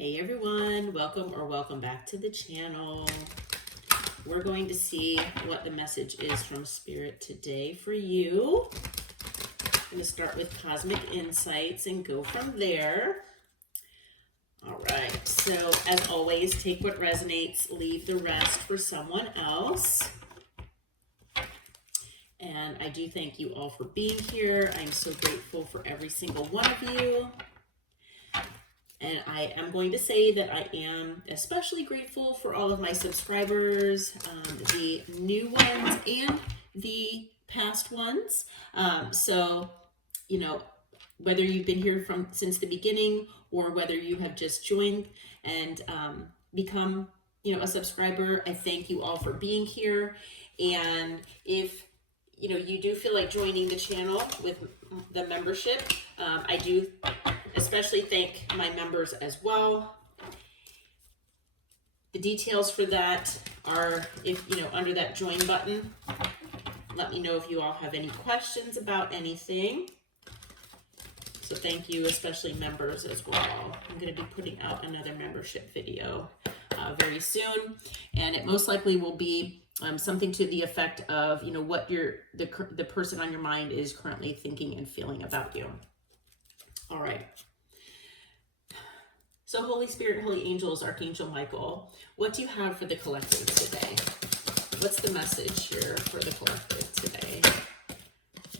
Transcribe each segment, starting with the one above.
Hey everyone, welcome back to the channel. We're going to see what the message is from Spirit today for you. I'm going to start with Cosmic Insights and go from there. All right, so as always, take what resonates, leave the rest for someone else. And I do thank you all for being here. I'm so grateful for every single one of you. And I am going to say that I am especially grateful for all of my subscribers, the new ones and the past ones. So, you know, whether you've been here since the beginning or whether you have just joined and become, a subscriber, I thank you all for being here. And if you do feel like joining the channel with the membership, I do especially thank my members as well. The details for that are under that join button. Let me know if you all have any questions about anything. So thank you, especially members as well. I'm going to be putting out another membership video very soon, and it most likely will be something to the effect of what the person on your mind is currently thinking and feeling about you. All right. So Holy Spirit, Holy Angels, Archangel Michael, what do you have for the collective today? What's the message here for the collective today?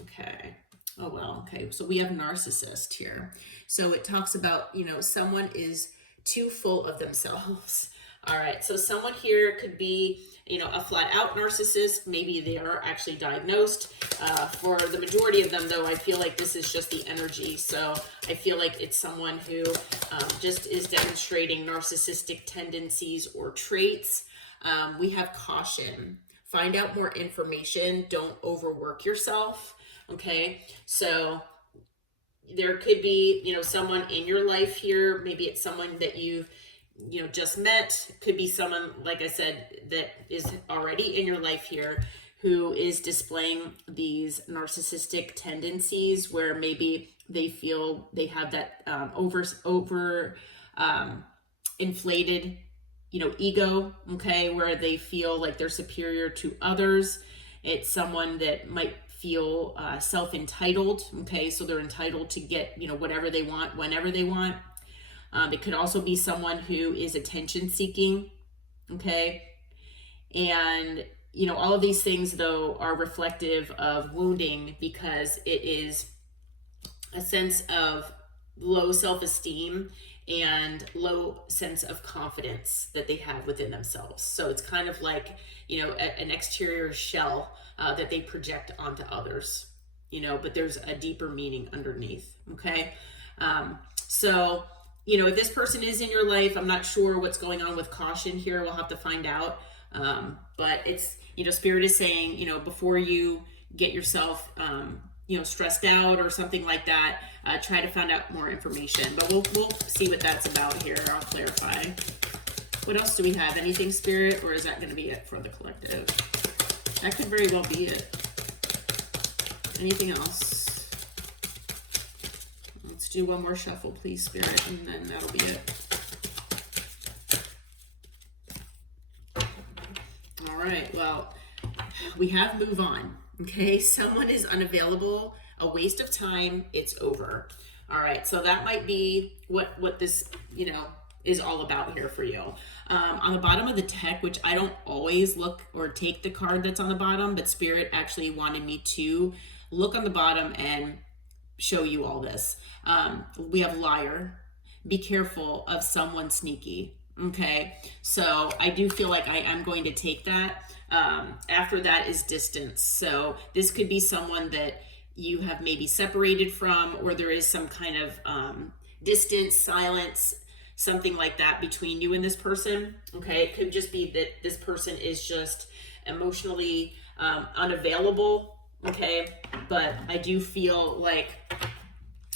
Okay. Oh, well, okay. So we have narcissist here. So it talks about, someone is too full of themselves. All right. So someone here could be, a flat out narcissist. Maybe they are actually diagnosed. For the majority of them, though, I feel like this is just the energy. So I feel like it's someone who just is demonstrating narcissistic tendencies or traits. We have caution. Find out more information. Don't overwork yourself. Okay. So there could be, someone in your life here. Maybe it's someone that you've just met. It could be someone, like I said, that is already in your life here who is displaying these narcissistic tendencies where maybe they feel they have that inflated, ego, okay, where they feel like they're superior to others. It's someone that might feel self-entitled, okay, so they're entitled to get, whatever they want, whenever they want. It could also be someone who is attention seeking, okay? And, all of these things, though, are reflective of wounding because it is a sense of low self-esteem and low sense of confidence that they have within themselves. So it's kind of like, an exterior shell that they project onto others, but there's a deeper meaning underneath, okay? So if this person is in your life, I'm not sure what's going on with caution here. We'll have to find out. But it's, Spirit is saying, before you get yourself, stressed out or something like that, try to find out more information. But we'll see what that's about here. I'll clarify. What else do we have? Anything, Spirit? Or is that going to be it for the collective? That could very well be it. Anything else? Let's do one more shuffle, please, Spirit, and then that'll be it. All right, well, we have move on, okay? Someone is unavailable, a waste of time, it's over. All right, so that might be what this, is all about here for you. On the bottom of the deck, which I don't always look or take the card that's on the bottom, but Spirit actually wanted me to look on the bottom and show you all this. We have liar. Be careful of someone sneaky. Okay, so I do feel like I am going to take that. After that is distance. So this could be someone that you have maybe separated from, or there is some kind of distance, silence, something like that between you and this person. Okay, it could just be that this person is just emotionally unavailable. Okay, but I do feel like,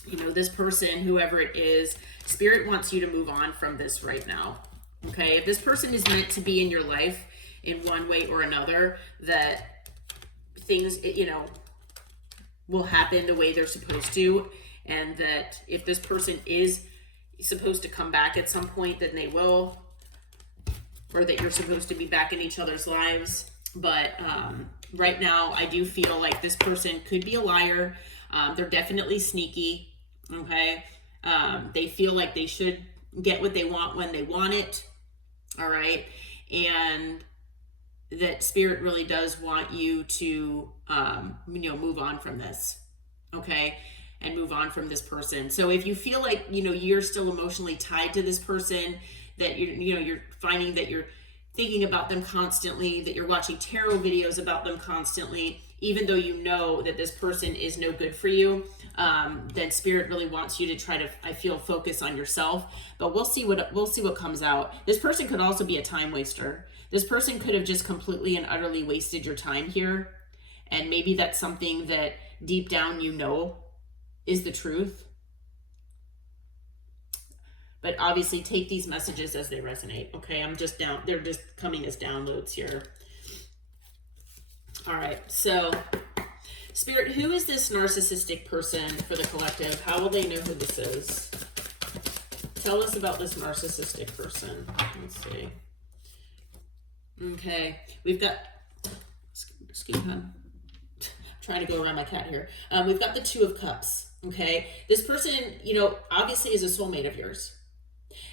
this person, whoever it is, Spirit wants you to move on from this right now. Okay, if this person is meant to be in your life in one way or another, that things, will happen the way they're supposed to, and that if this person is supposed to come back at some point, then they will, or that you're supposed to be back in each other's lives. But right now, I do feel like this person could be a liar. They're definitely sneaky, okay? They feel like they should get what they want when they want it, all right? And that Spirit really does want you to, move on from this, okay? And move on from this person. So if you feel like, you're still emotionally tied to this person, that you're finding that you're thinking about them constantly, that you're watching tarot videos about them constantly, even though you know that this person is no good for you, then Spirit really wants you to try to, I feel, focus on yourself. But we'll see what comes out. This person could also be a time waster. This person could have just completely and utterly wasted your time here. And maybe that's something that deep down is the truth. But obviously take these messages as they resonate, okay? They're just coming as downloads here. All right, so Spirit, who is this narcissistic person for the collective? How will they know who this is? Tell us about this narcissistic person. Let's see. Okay, we've got, excuse me, I'm trying to go around my cat here. We've got the Two of Cups, okay? This person, obviously is a soulmate of yours.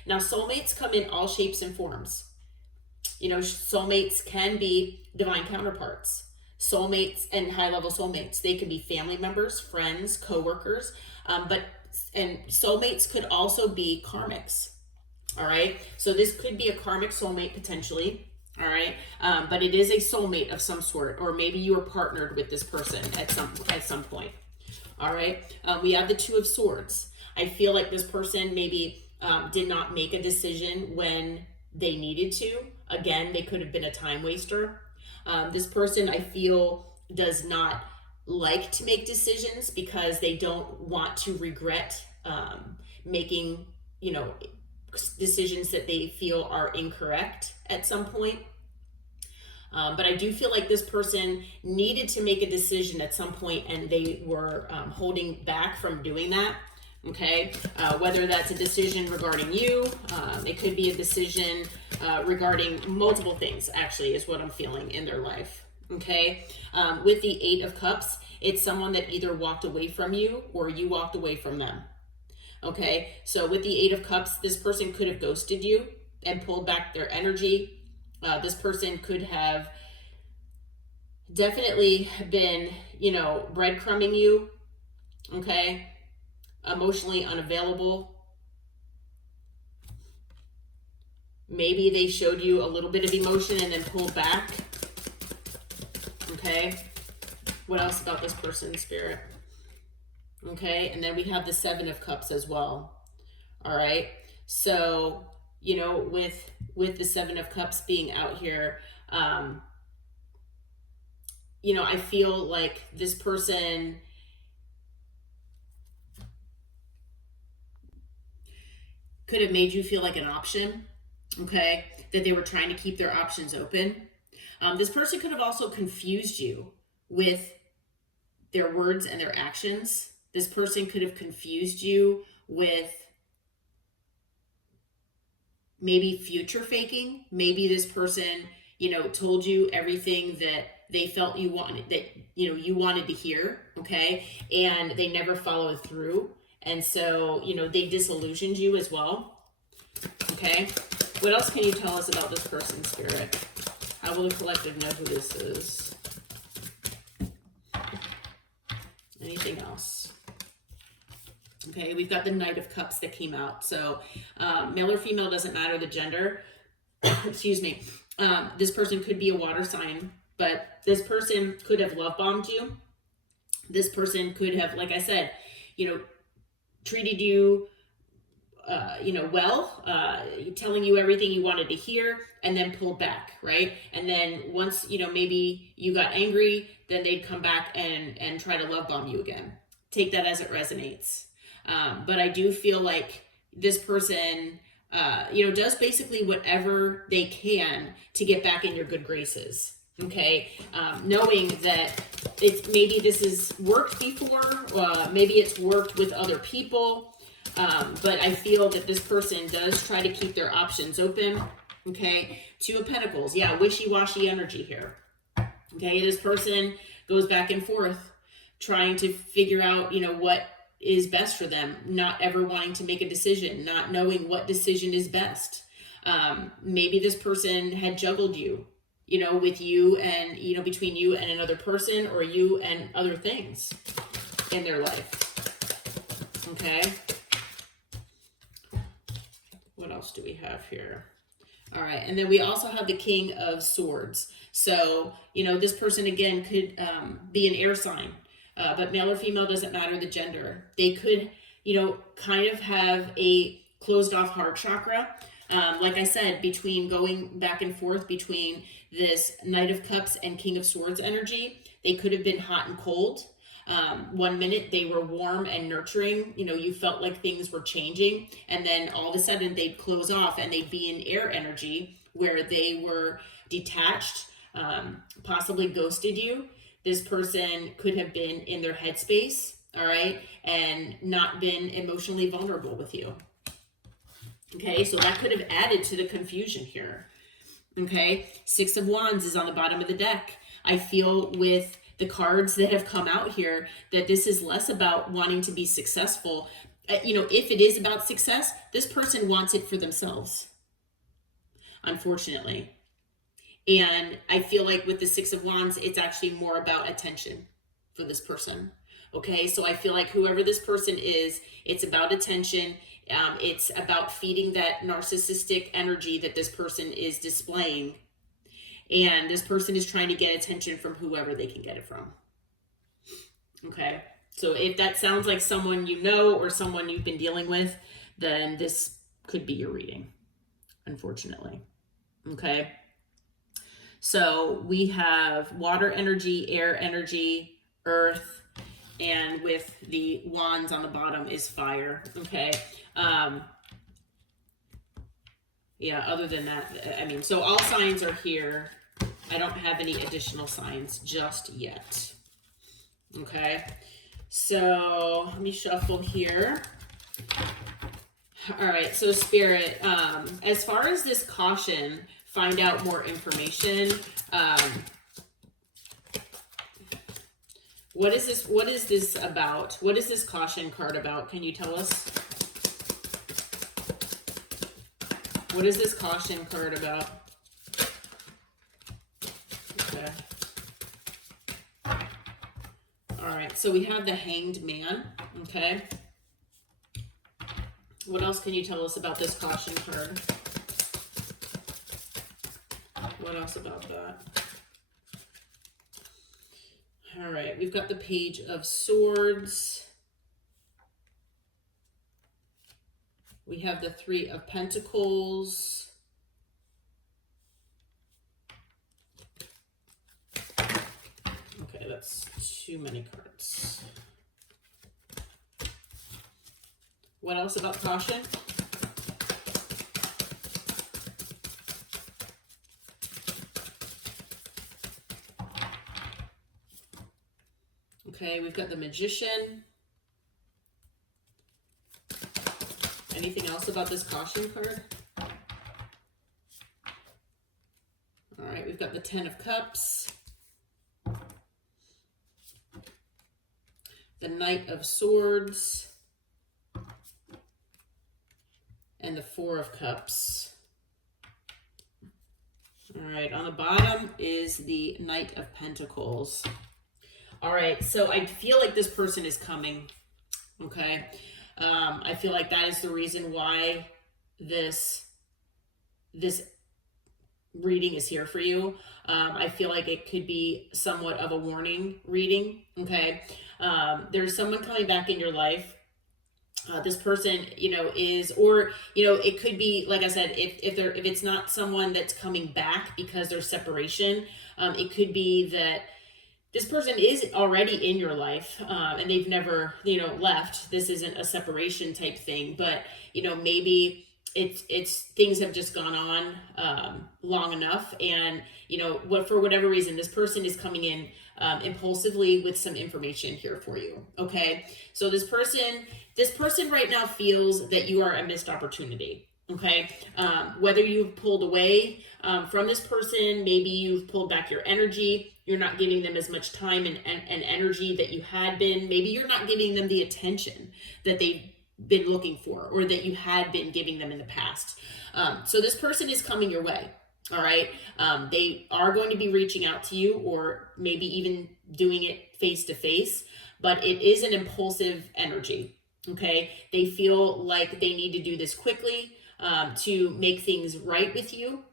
Now, soulmates come in all shapes and forms. Soulmates can be divine counterparts. Soulmates and high-level soulmates, they can be family members, friends, co-workers, and soulmates could also be karmics, all right? So this could be a karmic soulmate potentially, all right? But it is a soulmate of some sort, or maybe you were partnered with this person at some point, all right? We have the Two of Swords. I feel like this person maybe did not make a decision when they needed to. Again, they could have been a time waster. This person, I feel, does not like to make decisions because they don't want to regret making, decisions that they feel are incorrect at some point. But I do feel like this person needed to make a decision at some point and they were holding back from doing that. Okay, whether that's a decision regarding you, it could be a decision regarding multiple things, actually, is what I'm feeling in their life. Okay, with the Eight of Cups, it's someone that either walked away from you or you walked away from them. Okay, so with the Eight of Cups, this person could have ghosted you and pulled back their energy. This person could have definitely been, breadcrumbing you. Okay. Emotionally unavailable. Maybe they showed you a little bit of emotion and then pulled back. Okay. What else about this person, Spirit? Okay. And then we have the Seven of Cups as well. All right. So, with the Seven of Cups being out here, I feel like this person could have made you feel like an option, okay? That they were trying to keep their options open. This person could have also confused you with their words and their actions. This person could have confused you with maybe future faking. Maybe this person, told you everything that they felt you wanted, that, you wanted to hear, okay? And they never followed through. And so, they disillusioned you as well. Okay. What else can you tell us about this person, Spirit? How will the collective know who this is? Anything else? Okay. We've got the Knight of Cups that came out. So, male or female, doesn't matter the gender. Excuse me. This person could be a water sign, but this person could have love bombed you. This person could have, like I said, treated you, well, telling you everything you wanted to hear, and then pulled back, right? And then once, maybe you got angry, then they'd come back and try to love bomb you again. Take that as it resonates. But I do feel like this person, does basically whatever they can to get back in your good graces. Okay, knowing that maybe this has worked before, maybe it's worked with other people, But I feel that this person does try to keep their options open. Okay, Two of Pentacles. Yeah, wishy-washy energy here. Okay, this person goes back and forth trying to figure out, what is best for them, not ever wanting to make a decision, not knowing what decision is best. Maybe this person had juggled you, with you and, between you and another person, or you and other things in their life. Okay. What else do we have here? All right. And then we also have the King of Swords. So, this person, again, could be an air sign, but male or female doesn't matter the gender. They could, kind of have a closed off heart chakra. Like I said, between going back and forth between this Knight of Cups and King of Swords energy, they could have been hot and cold. 1 minute they were warm and nurturing, you felt like things were changing, and then all of a sudden they'd close off and they'd be in air energy where they were detached, possibly ghosted you. This person could have been in their headspace, all right, and not been emotionally vulnerable with you. Okay, so that could have added to the confusion here. Okay, Six of Wands is on the bottom of the deck. I feel with the cards that have come out here that this is less about wanting to be successful. If it is about success, this person wants it for themselves, unfortunately. And I feel like with the Six of Wands, it's actually more about attention for this person. Okay, so I feel like whoever this person is, it's about attention. It's about feeding that narcissistic energy that this person is displaying. And this person is trying to get attention from whoever they can get it from. Okay, so if that sounds like someone you know or someone you've been dealing with, then this could be your reading, unfortunately. Okay, so we have water energy, air energy, earth, and with the wands on the bottom is fire. Okay. Yeah, other than that, so all signs are here. I don't have any additional signs just yet. Okay, so let me shuffle here. All right, so Spirit, as far as this caution, find out more information. What is this about? What is this caution card about? Can you tell us? What is this caution card about? Okay. All right, so we have the Hanged Man, okay? What else can you tell us about this caution card? What else about that? All right, we've got the Page of Swords. We have the Three of Pentacles. Okay, that's too many cards. What else about caution? Okay, we've got the Magician. Anything else about this caution card? All right, we've got the Ten of Cups. The Knight of Swords. And the Four of Cups. All right, on the bottom is the Knight of Pentacles. All right, so I feel like this person is coming, okay? I feel like that is the reason why this reading is here for you. I feel like it could be somewhat of a warning reading, okay? There's someone coming back in your life. This person, is, or, it could be, like I said, if it's not someone that's coming back because there's separation, it could be that this person is already in your life, and they've never, left. This isn't a separation type thing, but, maybe it's things have just gone on long enough, and what, for whatever reason, this person is coming in impulsively with some information here for you. Okay, so this person right now feels that you are a missed opportunity. Okay, whether you've pulled away from this person, maybe you've pulled back your energy, you're not giving them as much time and energy that you had been. Maybe you're not giving them the attention that they've been looking for, or that you had been giving them in the past. So this person is coming your way. All right. They are going to be reaching out to you, or maybe even doing it face to face, but it is an impulsive energy. Okay. They feel like they need to do this quickly to make things right with you.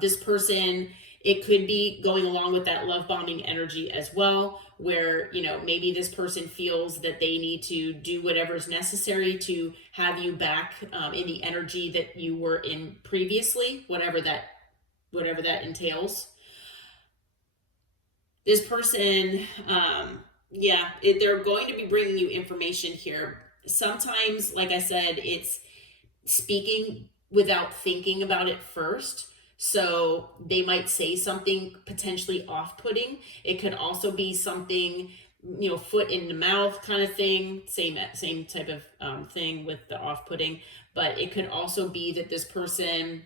This person, it could be going along with that love bombing energy as well, where, maybe this person feels that they need to do whatever's necessary to have you back in the energy that you were in previously, whatever that entails. This person, they're going to be bringing you information here. Sometimes, like I said, it's speaking without thinking about it first. So they might say something potentially off-putting. It could also be something, foot in the mouth kind of thing. Same type of thing with the off-putting. But it could also be that this person,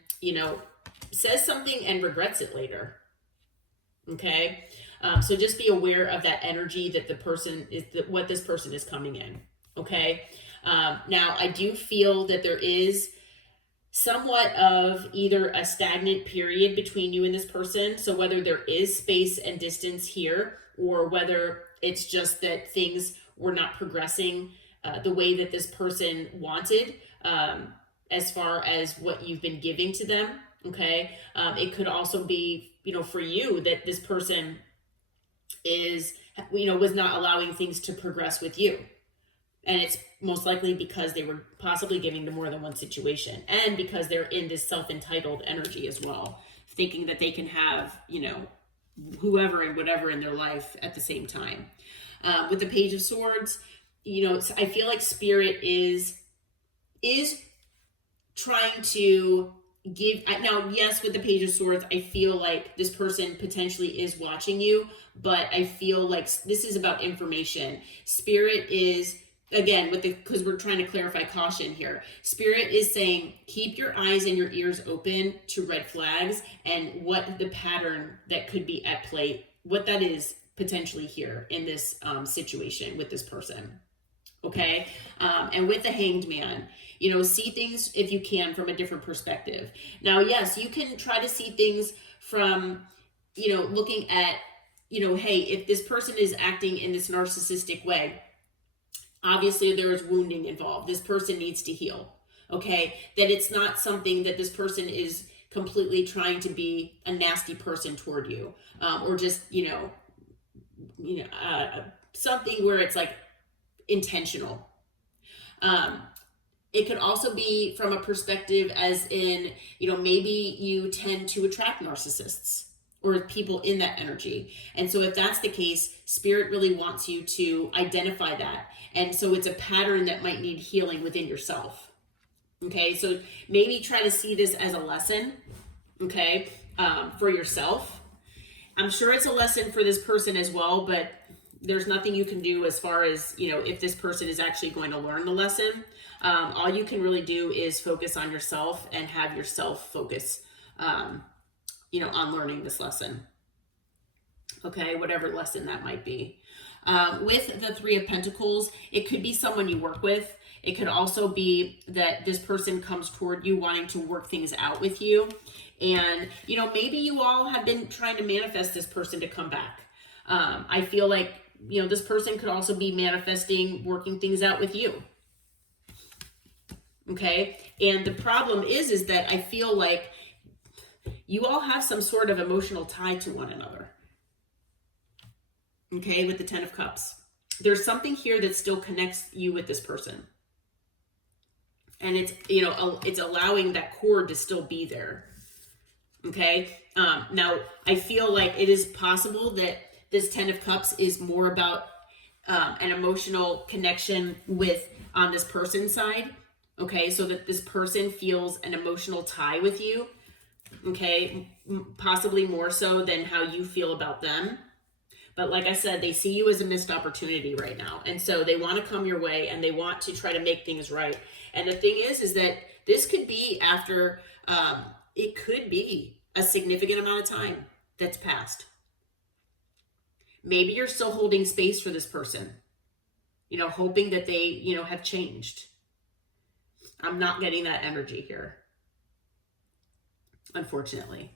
says something and regrets it later. Okay? So just be aware of that energy that what this person is coming in. Okay? Now, I do feel that there is somewhat of either a stagnant period between you and this person. So whether there is space and distance here, or whether it's just that things were not progressing the way that this person wanted, as far as what you've been giving to them. Okay. It could also be, for you, that this person was not allowing things to progress with you. And it's most likely because they were possibly giving to more than one situation, and because they're in this self-entitled energy as well, thinking that they can have, whoever and whatever in their life at the same time. With the Page of Swords, I feel like Spirit is trying to give. Now, yes, with the Page of Swords, I feel like this person potentially is watching you, but I feel like this is about information. Spirit is, again, because we're trying to clarify caution here. Spirit is saying, keep your eyes and your ears open to red flags and what the pattern that could be at play, what that is potentially here in this situation with this person. Okay. And with the Hanged Man, see things, if you can, from a different perspective. Now, yes, you can try to see things from, looking at, hey, if this person is acting in this narcissistic way, obviously there is wounding involved. This person needs to heal. Okay. That it's not something that this person is completely trying to be a nasty person toward you, or just, something where it's like intentional. It could also be from a perspective as in, maybe you tend to attract narcissists or people in that energy. And so if that's the case, Spirit really wants you to identify that. And so it's a pattern that might need healing within yourself. Okay, so maybe try to see this as a lesson, okay, for yourself. I'm sure it's a lesson for this person as well, but there's nothing you can do as far as, if this person is actually going to learn the lesson. All you can really do is focus on yourself and have yourself focus, on learning this lesson. Okay, whatever lesson that might be. With the Three of Pentacles, it could be someone you work with. It could also be that this person comes toward you wanting to work things out with you. And, maybe you all have been trying to manifest this person to come back. I feel like, this person could also be manifesting working things out with you. Okay. And the problem is that I feel like you all have some sort of emotional tie to one another. Okay. With the Ten of Cups, there's something here that still connects you with this person. And it's, it's allowing that cord to still be there. Okay. Now I feel like it is possible that this Ten of Cups is more about an emotional connection with on this person's side. Okay, so that this person feels an emotional tie with you. Okay, possibly more so than how you feel about them. But like I said, they see you as a missed opportunity right now. And so they want to come your way and they want to try to make things right. And the thing is that this could be after, it could be a significant amount of time that's passed. Maybe you're still holding space for this person, hoping that they, have changed. I'm not getting that energy here, unfortunately.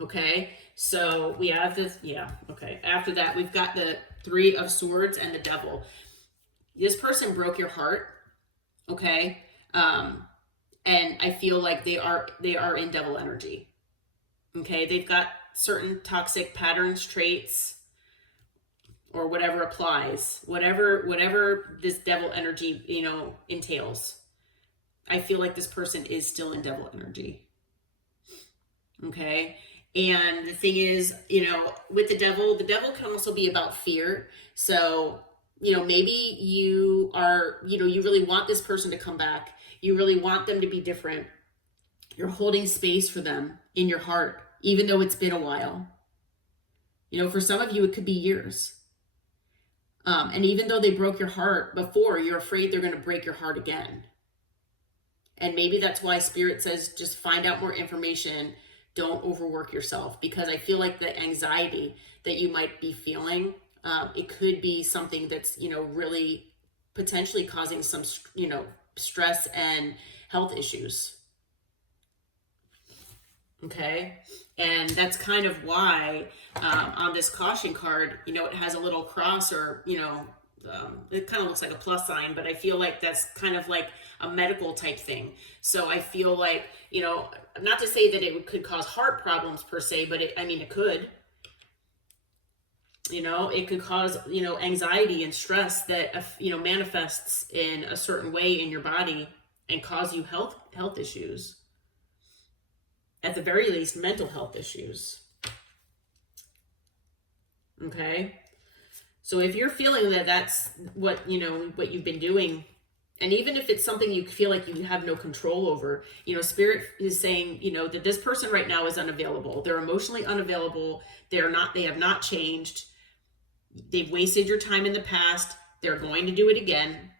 Okay, so we have this, yeah, okay. After that, we've got the Three of Swords and the Devil. This person broke your heart, okay? And I feel like they are in devil energy, okay? They've got certain toxic patterns, traits, or whatever applies, whatever this devil energy, entails. I feel like this person is still in devil energy, okay? And the thing is, with the devil can also be about fear. So, maybe you are, you really want this person to come back. You really want them to be different. You're holding space for them in your heart, even though it's been a while. For some of you, it could be years. And even though they broke your heart before, you're afraid they're going to break your heart again. And maybe that's why Spirit says, just find out more information. Don't overwork yourself, because I feel like the anxiety that you might be feeling, it could be something that's, really potentially causing some, stress and health issues. Okay. And that's kind of why, on this caution card, it has a little cross, or, it kind of looks like a plus sign, but I feel like that's kind of like a medical type thing. So I feel like, not to say that it could cause heart problems per se, but it could. It could cause, anxiety and stress that, manifests in a certain way in your body and cause you health issues. At the very least, mental health issues. Okay. So if you're feeling that that's what you've been doing, and even if it's something you feel like you have no control over, Spirit is saying, that this person right now is unavailable. They're emotionally unavailable. They have not changed. They've wasted your time in the past. They're going to do it again.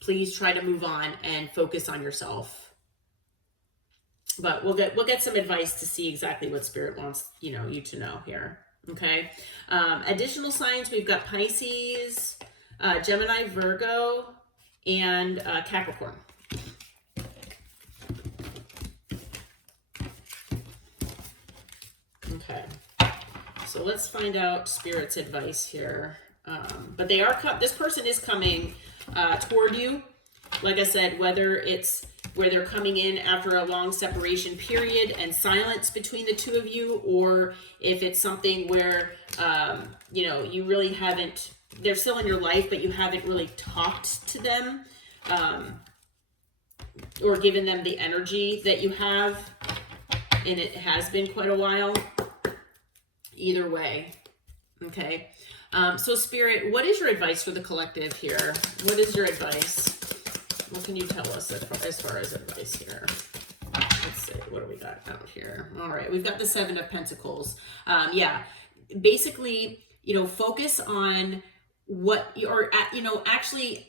Please try to move on and focus on yourself. But we'll get some advice to see exactly what Spirit wants, you to know here. Okay. Additional signs, we've got Pisces, Gemini, Virgo, and Capricorn. Okay. So let's find out Spirit's advice here. But this person is coming toward you. Like I said, whether it's where they're coming in after a long separation period and silence between the two of you, or if it's something where, you really haven't, they're still in your life, but you haven't really talked to them, or given them the energy that you have, and it has been quite a while. Either way. Okay. So Spirit, what is your advice for the collective here? What is your advice? What can you tell us as far as advice here? Let's see, what do we got out here? All right, we've got the Seven of Pentacles. Yeah, basically, focus on what you're, actually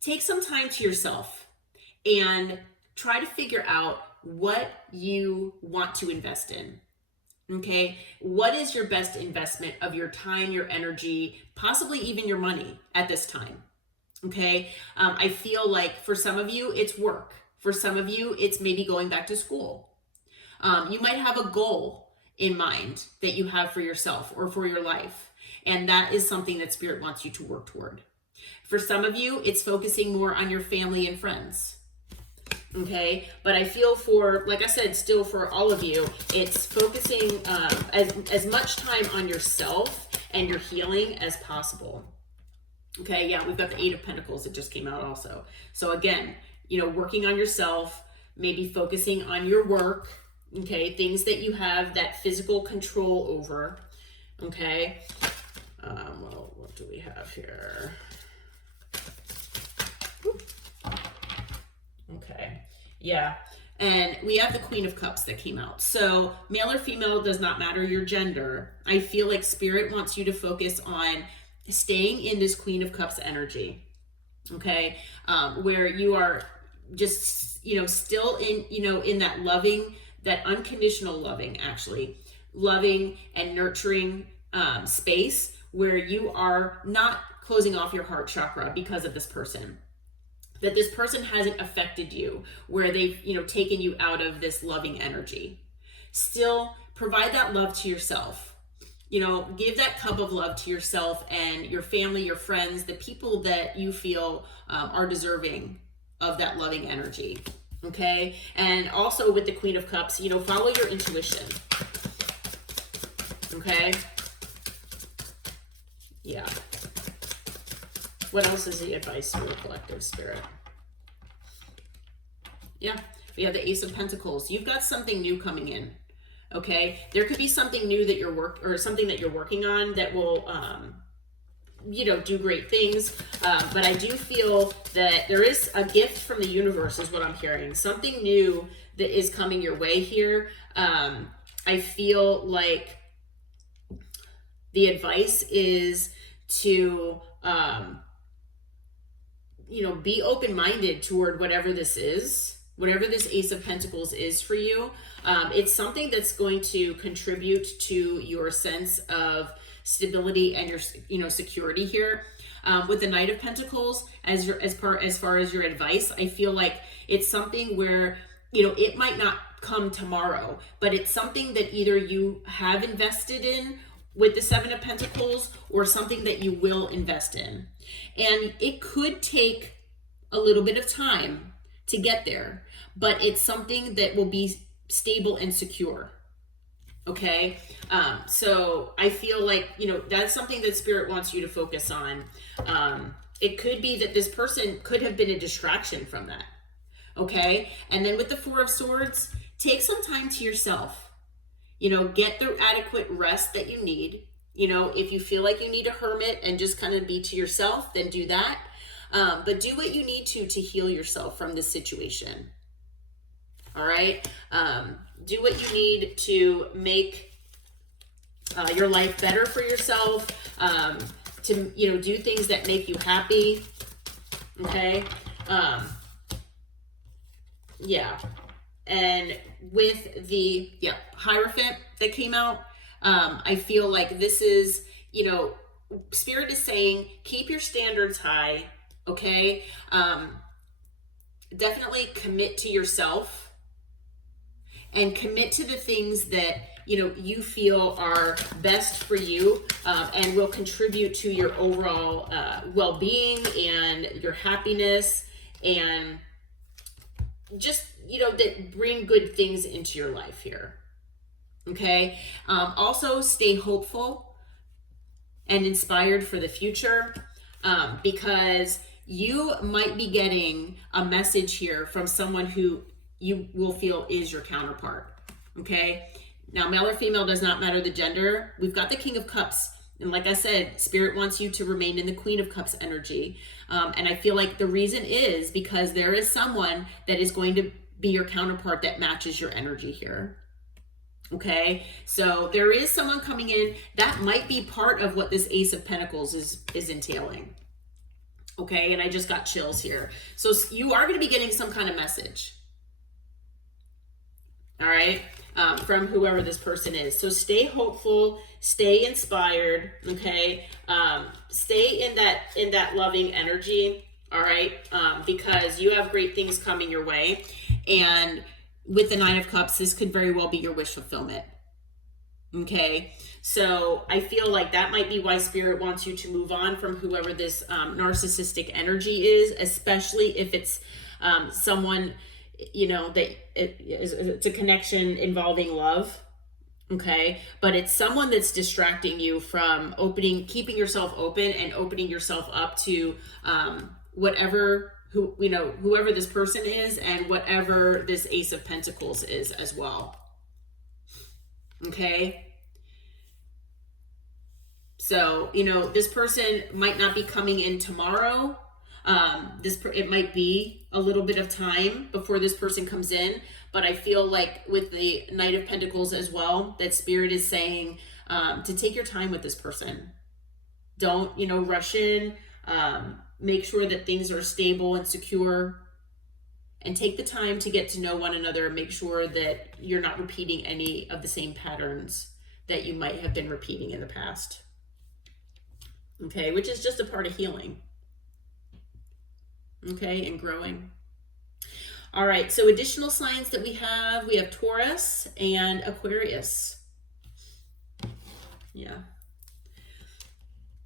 take some time to yourself and try to figure out what you want to invest in. Okay, what is your best investment of your time, your energy, possibly even your money at this time? Okay, I feel like for some of you, it's work. For some of you, it's maybe going back to school. You might have a goal in mind that you have for yourself or for your life, and that is something that Spirit wants you to work toward. For some of you, it's focusing more on your family and friends. Okay, but I feel for, like I said, still for all of you, it's focusing as much time on yourself and your healing as possible. Okay, yeah, we've got the Eight of Pentacles that just came out also. So again, working on yourself, maybe focusing on your work, okay, things that you have that physical control over, okay. Well, what do we have here? Yeah. And we have the Queen of Cups that came out. So male or female does not matter your gender. I feel like Spirit wants you to focus on staying in this Queen of Cups energy. Okay. Where you are just, still in, in that loving, that unconditional loving, actually loving and nurturing space where you are not closing off your heart chakra because of this person, that this person hasn't affected you, where they've, taken you out of this loving energy. Still provide that love to yourself. Give that cup of love to yourself and your family, your friends, the people that you feel are deserving of that loving energy. Okay. And also with the Queen of Cups, follow your intuition. Okay. Yeah. What else is the advice for the collective, Spirit? Yeah. We have the Ace of Pentacles. You've got something new coming in. Okay. There could be something new that you're something that you're working on that will, do great things. But I do feel that there is a gift from the universe is what I'm hearing. Something new that is coming your way here. I feel like the advice is to, be open-minded toward whatever this is, whatever this Ace of Pentacles is for you. It's something that's going to contribute to your sense of stability and your, security here. With the Knight of Pentacles, as far as your advice, I feel like it's something where, it might not come tomorrow, but it's something that either you have invested in with the Seven of Pentacles or something that you will invest in. And it could take a little bit of time to get there, but it's something that will be stable and secure. Okay. So I feel like, that's something that Spirit wants you to focus on. It could be that this person could have been a distraction from that. Okay. And then with the Four of Swords, take some time to yourself. Get the adequate rest that you need. If you feel like you need a hermit and just kind of be to yourself, then do that. But do what you need to heal yourself from this situation. All right. Do what you need to make your life better for yourself. To, do things that make you happy. Okay. Yeah. And with the Hierophant that came out, I feel like this is, Spirit is saying, keep your standards high. Okay. Definitely commit to yourself and commit to the things that, you feel are best for you, and will contribute to your overall, well-being and your happiness, and just, that bring good things into your life here. Okay. Also stay hopeful and inspired for the future, because you might be getting a message here from someone who you will feel is your counterpart. Okay. Now, male or female does not matter the gender. We've got the King of Cups. And like I said, Spirit wants you to remain in the Queen of Cups energy. And I feel like the reason is because there is someone that is going to be your counterpart that matches your energy here. Okay. So there is someone coming in that might be part of what this Ace of Pentacles is entailing. Okay. And I just got chills here. So you are going to be getting some kind of message. All right. From whoever this person is. So stay hopeful, stay inspired. Okay. Stay in that loving energy. All right. Because you have great things coming your way. And with the Nine of Cups, this could very well be your wish fulfillment. Okay. So I feel like that might be why Spirit wants you to move on from whoever this narcissistic energy is, especially if it's someone, that it's a connection involving love. Okay. But it's someone that's distracting you from keeping yourself open and opening yourself up to whoever this person is and whatever this Ace of Pentacles is as well. Okay. So, this person might not be coming in tomorrow, It might be a little bit of time before this person comes in, but I feel like with the Knight of Pentacles as well, that Spirit is saying to take your time with this person. Don't, rush in. Make sure that things are stable and secure, and take the time to get to know one another. Make sure that you're not repeating any of the same patterns that you might have been repeating in the past. Okay, which is just a part of healing. Okay, and growing. All right, so additional signs that we have Taurus and Aquarius. Yeah.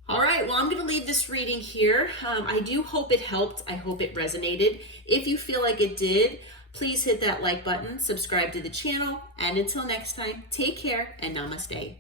All right, well, I'm going to leave this reading here. I do hope it helped. I hope it resonated. If you feel like it did, please hit that like button, subscribe to the channel, and until next time, take care and namaste.